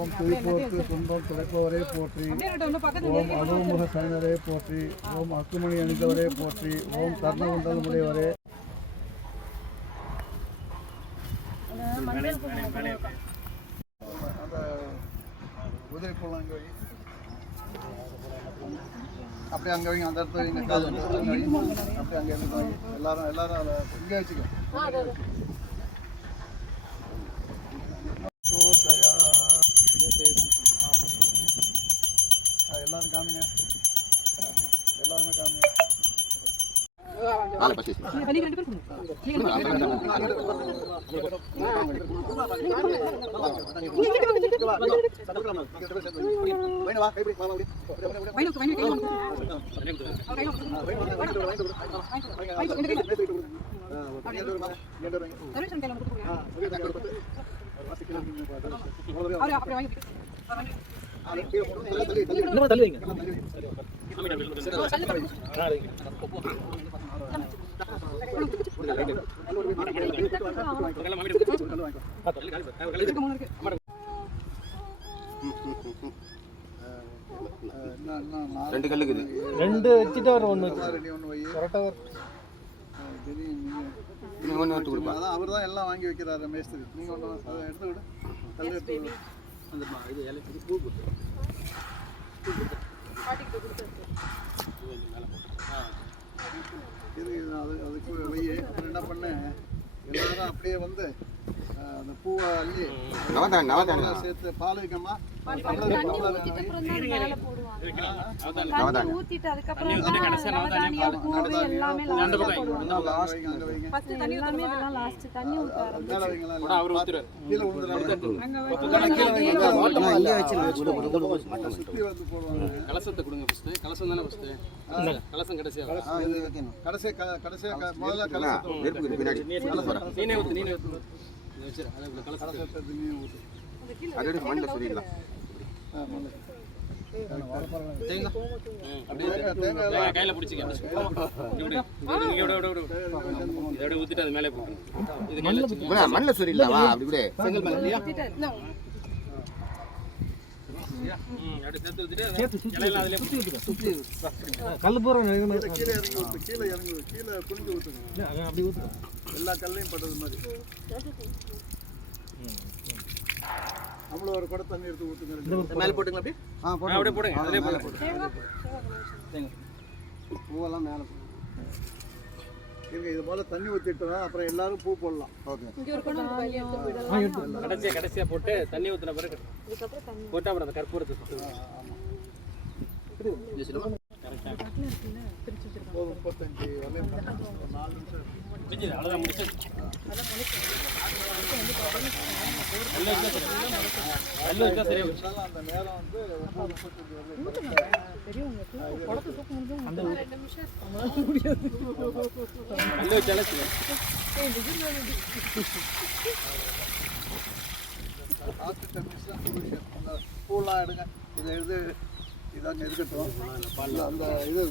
ஓம் திருப்போர்த்து துன்பம் துடைப்பவரே போற்றி. ஓம் அருள்முக சைனரே போற்றி. ஓம் அக்குமணி அணிந்தவரே போற்றி. ஓம் கர்ணகுண்டலம் உடையவரே. அந்த உதவி போடலாம் அங்கே வை. அப்படியே அங்கே வைங்க. அந்த இடத்துல வைங்க. கால் அப்படியே அங்கே இருந்து எல்லாரும் அதை இங்கே வச்சுக்கோ. எல்லாரும் காமிங்க. எல்லாருமே காமிங்க. தள்ளி வைங்க. ரெண்டு கல்லுக்குது. ரெண்டு வச்சுட்டு ஒரு ஒன்று கரெக்டாக அவர் தான் எல்லாம் வாங்கி வைக்கிறாரு மேஸ்திரி. நீங்கள் ஒன்று அதை எடுத்து விடு. கல் எடுத்து விடு. அந்த இது இலைக்கு பூ கொடுத்து இது அதுக்கு வையே. அப்புறம் என்ன பண்ணேன், எல்லாரும் அப்படியே வந்து அந்த பூவை அள்ளி சேர்த்து பால் வைக்கமா ஊத்திட்டு அதுக்கப்புறம் கலசத்தை கொடுங்க. கலசம் தானே கலசம் கடைசியா முதல்ல நீனே ஊத்து. நீனே ஊத்து. மண்ணில் சொல்லிடலாம். கையில பிடிச்சிக்க. ஊத்திட்டு அது மேலே மண்ணில் சொல்லிடலாம். அப்படி கூட செங்கல் மேல இல்லையா? கல் பூரா கீழே இறங்கி கீழே குனிஞ்சு ஊற்றுங்க. அப்படி ஊற்றுங்க. எல்லா கல்லையும் பட்டது மாதிரி. அவ்வளோ ஒரு குடம் தண்ணி எடுத்து ஊற்றுங்க. மேலே போட்டுங்களா? அப்படியே அப்படியே போடுங்க. அதிலே போடுங்க. பூவெல்லாம் மேலே இது போல தண்ணி ஊற்றிட்டோம்னா அப்புறம் எல்லாரும் பூ போடலாம். ஓகே. கடைசியா போட்டு தண்ணி ஊற்றின பிறகு போட்டு அப்புறம் அந்த கற்பூரத்தை சுற்றுவோம். 35 வரையும் 4 நிமிஷம் அவ்வளோதான் முடிச்சு. அந்த நேரம் வந்து 9 பூலாம் எடுங்க. இதை எழுது. இதாங்க இருக்கட்டும். அந்த இது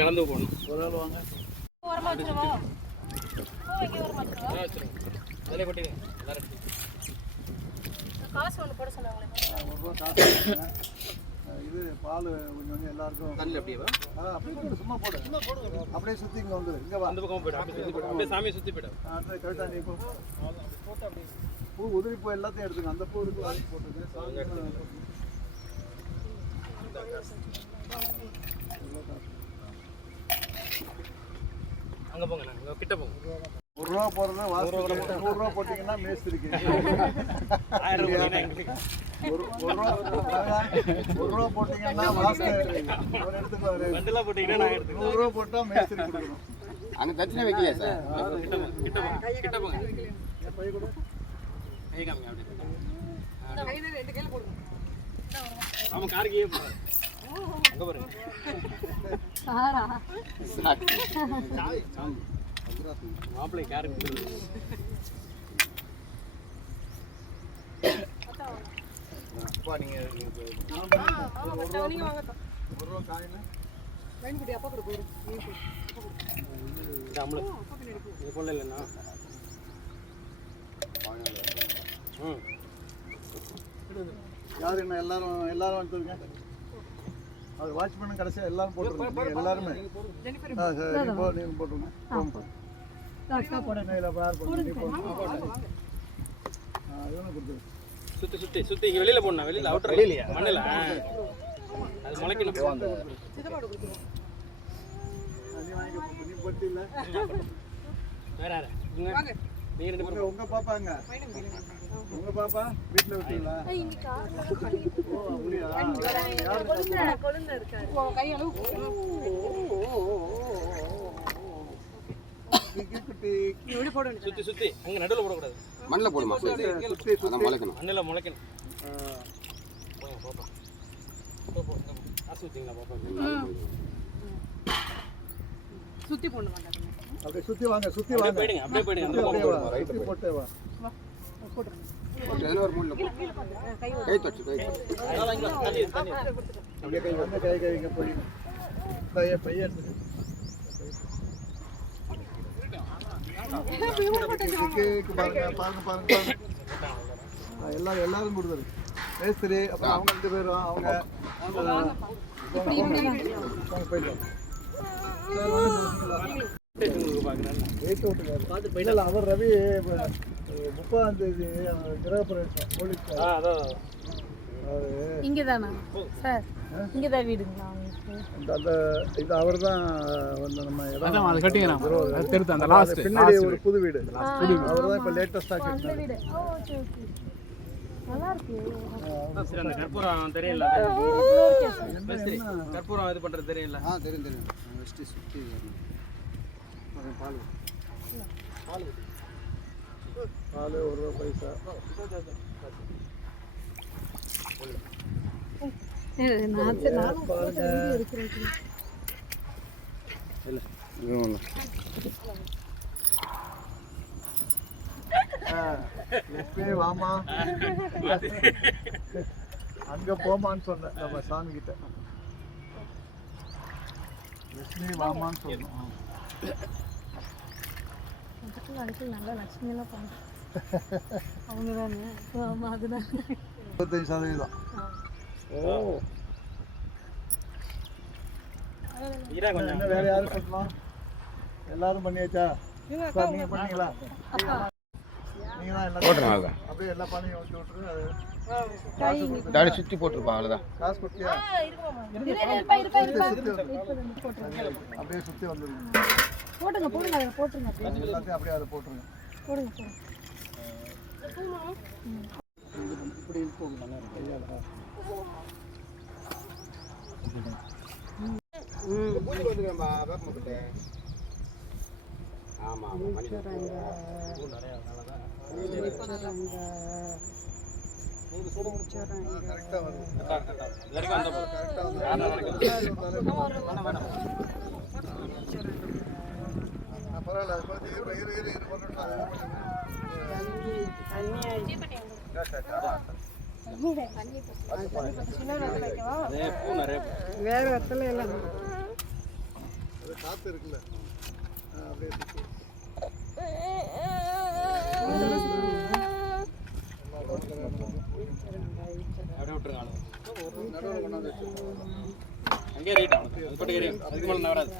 கலந்து போடணும். ஒரு ஆள் வாங்க. அதெல்லாம் வச்சிருங்க. அதிலே கொட்டிடுங்க. எல்லாரும் காசு ஒன்று போட சொன்னாங்களே. ஒரு ரூபா காசு கொடுங்க. இது பால் கொஞ்சம் கொஞ்சம் எல்லாருக்கும் தண்ணி அப்படியே அப்படியே போடு, சும்மா போடு, அப்படியே சுற்றி இங்கே வந்துடு. இங்கே வா, அந்த பக்கம் போய்டும். அப்படியே சுற்றி போய்டும். அப்படியே சாமியை சுற்றி போய்டும். அடுத்து கரெக்டாக நீ இப்போ பூ உதிரி பூ எல்லாத்தையும் எடுத்துங்க. அந்த பூ இருக்கு வாங்கி போட்டுங்க. அங்கே போங்க, அங்கே கிட்ட போங்க. ஒரு ரூபா போடுறது வாசல் 100 ரூபா போட்டிங்கன்னா மேஸ்திரிக்கு. 1000 ரூபாய் எங்களுக்கு. ஒரு ரூபா போட்டிங்கன்னா வாசல் ஒரு எடுத்துக்குவாரு. 2 ரூபா போட்டிங்கன்னா நான் எடுத்துக்கிறேன். 100 ரூபா போட்டால் மேஸ்திரி கொடுக்கணும். அங்கே தட்சணை வைக்கலையா சார்? கிட்ட போங்க, கிட்ட போங்க. என் பை கூட கை காமிங்க அப்படியே. இந்த கையில 2 கையில போடுங்க. அவன் காருக்கே போகிறான். அங்கே பாருங்க. சாரா. மாப்பிள்ளை காருக்கு அப்பா நீங்கள் நீங்க வாங்க. 1 ரூபா காயின்னு வேணுக்குடி அப்பா கூட போடு. இந்த அம்மளை இது கொள்ள இல்லைண்ணா. யார் என்ன எல்லாரும் வந்துருங்க. அது வாட்ச்மேனும் கடைசியாக எல்லாரும் போட்டுருங்க. எல்லாருமே சரி போ, நீங்கள் போட்டுருங்க. இல்லை பார் போட்டு நீ போட்டு இவனை கொடுத்துரு. சுற்றி சுற்றி சுற்றி இங்கே வெளியில் போடணும். வெளியில் அவுட்டர் வெளியிலையா மண்ணில் அது முளைக்கணும். சிதப்பாடு கொடுத்துருவோம். நீ வாங்கிக்க. நீ போட்டு இல்லை வேற யாரு வாங்க. நீங்கள் 2 பேரும் உங்கள் பாப்பாங்க. உங்கள் பாப்பா வீட்டில் விட்டீங்களா? இங்க கார்ல தான் பண்ணிட்டு ஓ அப்படியா? கொழுந்து இருக்காரு. கை அளவு குட்டி இப்படி போடுங்க. சுற்றி சுற்றி அங்கே நடுவில் போடக்கூடாது. மண்ணில் போடுமா சுற்றி அதான் முளைக்கணும். மண்ணில் முளைக்கணும். போங்க பாப்பா. போ காசு வச்சிங்களா பாப்பா? சுத்தி போட மாட்டாங்க. அப்படியே சுற்றி வாங்க, சுற்றி அப்படியே வாங்க. போயிடுங்க, அப்படியே போயிடுங்க. அந்த அப்படியே பக்கம் வா, சுற்றி போட்டே வா. போடுங்க. எதனா ஒரு மூலையில் போடு. கை தொட்டு கை தொட்டு. தண்ணி தண்ணி அப்படியே கை வந்து கை இங்கே போய் பையன் எடுத்துட்டு பாருங்க. எல்லாரும் கொடுத்துரு. மேஸ்திரி அப்புறம் அவங்க 2 பேரும் அவங்க போயிட்டு இல்லை அவர் ரவி 30ஆம் தேதி கிரகப்பிரவேசம் போலீஸ் இங்கே தானா சார்? இங்கே தான் வீடுங்களா அந்த இது அவர் தான் வந்து நம்ம இடம் அது கட்டிங்க அந்த லாஸ்ட் பின்னாடி ஒரு புது வீடு அவர் தான் இப்போ லேட்டஸ்டாக அந்த கட்டினார். வீடு? ஓ ஓகே ஓகே. நல்லா இருக்கு. சரி அந்த கற்பூரம் தெரியல. என்ன கற்பூரம் இது பண்ணுறது தெரியல. தெரியும் வெஸ்ட்டு சுற்றி பால் 1 ரூபா பைசா. பாருங்க லட்சுமி வாமா அங்க போமான்னு சொன்னேன் நம்ம சாமி கிட்ட. லட்சுமி வாமான்னு சொன்னோம். நல்லா லட்சுமி எல்லாம் பண்ண அவங்க தானே. ஆமாம் அதுதான். 25%. ஓ என்ன வேற யாரும் சொல்லலாம்? எல்லாரும் பண்ணியாச்சா? சார் நீங்க பண்ணீங்களா? நீங்க தான் எல்லாம் அப்படியே எல்லா பணியும் வச்சு விட்டுரு. அது தாடி சுற்றி போட்டிருப்பான் அவ்வளோதான். காசு கொடுத்தியா? அப்படியே சுற்றி வந்துருங்க. போட்டுங்க போடுங்க அதில் போட்டுருங்க. எல்லாத்தையும் அப்படியே அதை போட்டுருங்க. போடுங்க போடுங்க. இப்படி போகும் நல்லா கையால். பூஜை வந்துருக்கேன்பா வேப்பமக்கிட்ட. ஆமாம் ஆமாம் மணி கரெக்டாக வருது. பரவாயில்ல அது பார்த்து இரு வேற இடத்துல எல்லாம் காற்று இருக்குல்ல அப்படியே விட்டுருங்க ஆளு. நடுவில் கொண்டாந்து வச்சுருக்கோம். அங்கேயே ரைட் ஆகணும் அது போட்டு அதுக்கு மேலே வராது